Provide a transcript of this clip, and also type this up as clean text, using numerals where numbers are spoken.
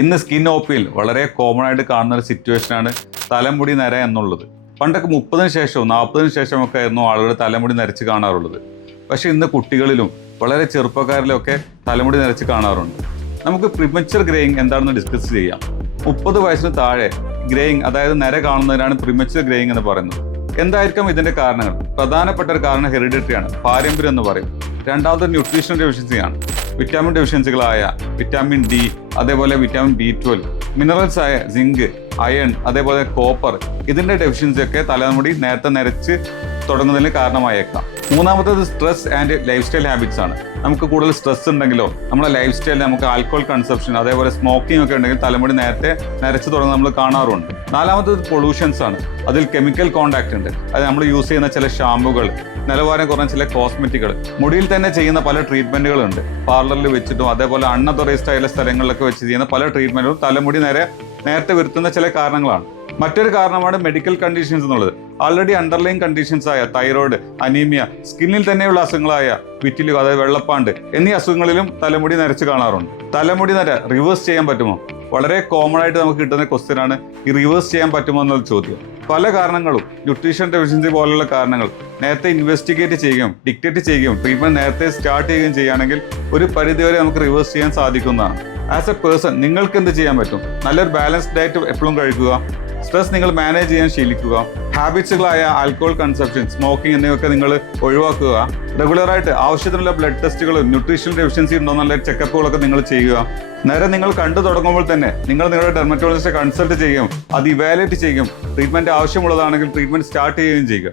ഇന്ന് സ്കിൻ ഒപിയിൽ വളരെ കോമൺ ആയിട്ട് കാണുന്ന ഒരു സിറ്റുവേഷനാണ് തലമുടി നര എന്നുള്ളത്. പണ്ടൊക്കെ 30-ന് ശേഷവും 40-ന് ശേഷമൊക്കെ ആയിരുന്നു ആളുകൾ തലമുടി നരച്ച് കാണാറുള്ളത്. പക്ഷേ ഇന്ന് കുട്ടികളിലും വളരെ ചെറുപ്പക്കാരിലൊക്കെ തലമുടി നരച്ച് കാണാറുണ്ട്. നമുക്ക് പ്രിമച്വർ ഗ്രേയിങ് എന്താണെന്ന് ഡിസ്കസ് ചെയ്യാം. 30 വയസ്സിന് താഴെ ഗ്രേയിങ്, അതായത് നര കാണുന്നതിനാണ് പ്രിമച്വർ ഗ്രേയിങ് എന്ന് പറയുന്നത്. എന്തായിരിക്കാം ഇതിന്റെ കാരണങ്ങൾ? പ്രധാനപ്പെട്ട ഒരു കാരണം ഹെറിഡിറ്ററി ആണ്, പാരമ്പര്യം എന്ന് പറയും. രണ്ടാമത്തെ ന്യൂട്രീഷൻ ഡെഫിഷ്യൻസിയാണ്. വിറ്റാമിൻ ഡെഫിഷ്യൻസികളായ വിറ്റാമിൻ ഡി, അതേപോലെ വിറ്റാമിൻ B12, മിനറൽസ് ആയ സിങ്ക്, അയൺ, അതേപോലെ കോപ്പർ, ഇതിന്റെ ഡെഫിഷ്യൻസി ഒക്കെ തലമുടി നേരത്തെ നരച്ച് തുടങ്ങുന്നതിന് കാരണമായേക്കാം. മൂന്നാമത്തേത് stress and life style habits ആണ്. നമുക്ക് കൂടുതൽ സ്ട്രെസ് ഉണ്ടെങ്കിലോ നമ്മുടെ ലൈഫ് സ്റ്റൈലിൽ നമുക്ക് ആൽക്കഹോൾ കൺസപ്ഷൻ, അതേപോലെ സ്മോക്കിംഗ് ഒക്കെ ഉണ്ടെങ്കിൽ തലമുടി നേരത്തെ നരച്ച് തുടങ്ങുന്നത് നമ്മൾ കാണാറുണ്ട്. നാലാമത്തേത് പൊള്യൂഷൻസ് ആണ്. അതിൽ കെമിക്കൽ കോണ്ടാക്ട് ഉണ്ട്. അത് നമ്മൾ യൂസ് ചെയ്യുന്ന ചില ഷാമ്പുകൾ, നിലവാരം കുറഞ്ഞ ചില കോസ്മെറ്റിക്കുകൾ, മുടിയിൽ തന്നെ ചെയ്യുന്ന പല ട്രീറ്റ്മെന്റുകളുണ്ട്. പാർലറിൽ വെച്ചിട്ടും അതേപോലെ അൺഓതറൈസ്ഡ് ആയ സ്ഥലങ്ങളിലൊക്കെ വെച്ച് ചെയ്യുന്ന പല ട്രീറ്റ്മെന്റുകളും തലമുടി നേരത്തെ വരുത്തുന്ന ചില കാരണങ്ങളാണ്. മറ്റൊരു കാരണമാണ് മെഡിക്കൽ കണ്ടീഷൻസ് എന്നുള്ളത്. ആൾറെഡി അണ്ടർലൈൻ കണ്ടീഷൻസ് ആയ തൈറോയ്ഡ്, അനീമിയ, സ്കിന്നിൽ തന്നെയുള്ള അസുഖങ്ങളായ വിറ്റിലിഗോ, അതായത് വെള്ളപ്പാണ്ട് എന്നീ അസുഖങ്ങളിലും തലമുടി നരച്ച് കാണാറുണ്ട്. തലമുടി നര റിവേഴ്സ് ചെയ്യാൻ പറ്റുമോ? വളരെ കോമൺ ആയിട്ട് നമുക്ക് കിട്ടുന്ന ക്വസ്റ്റ്യൻ ആണ് ഈ റിവേഴ്സ് ചെയ്യാൻ പറ്റുമോ എന്നുള്ള ചോദ്യം. പല കാരണങ്ങളും, ന്യൂട്രീഷൻ ഡെഫിഷ്യൻസി പോലുള്ള കാരണങ്ങൾ നേരത്തെ ഇൻവെസ്റ്റിഗേറ്റ് ചെയ്യുകയും ഡിക്റ്റേറ്റ് ചെയ്യുകയും ട്രീറ്റ്മെന്റ് നേരത്തെ സ്റ്റാർട്ട് ചെയ്യുകയും ചെയ്യുകയാണെങ്കിൽ ഒരു പരിധിവരെ നമുക്ക് റിവേഴ്സ് ചെയ്യാൻ സാധിക്കുന്നതാണ്. ആസ് എ പേഴ്സൺ നിങ്ങൾക്ക് എന്ത് ചെയ്യാൻ പറ്റും? നല്ലൊരു ബാലൻസ്ഡ് ഡയറ്റ് എപ്പോഴും കഴിക്കുക, സ്ട്രെസ് നിങ്ങൾ മാനേജ് ചെയ്യാൻ ശീലിക്കുക, ഹാബിറ്റ്സുകളായ ആൽക്കഹോൾ കൺസപ്ഷൻ, സ്മോക്കിംഗ് എന്നിവയൊക്കെ നിങ്ങൾ ഒഴിവാക്കുക, റെഗുലറായിട്ട് ആവശ്യത്തിനുള്ള ബ്ലഡ് ടെസ്റ്റുകളും ന്യൂട്രീഷൻ ഡെഫിഷ്യൻസി ഉണ്ടോ എന്നുള്ള ചെക്കപ്പുകളൊക്കെ നിങ്ങൾ ചെയ്യുക. നേരെ നിങ്ങൾ കണ്ടു തുടങ്ങുമ്പോൾ തന്നെ നിങ്ങൾ നിങ്ങളുടെ ഡെർമറ്റോളജിസ്റ്റിനെ കൺസൾട്ട് ചെയ്യുകയും അത് ഇവാലുവേറ്റ് ചെയ്യുകയും ട്രീറ്റ്മെന്റ് ആവശ്യമുള്ളതാണെങ്കിൽ ട്രീറ്റ്മെന്റ് സ്റ്റാർട്ട് ചെയ്യുകയും ചെയ്യുക.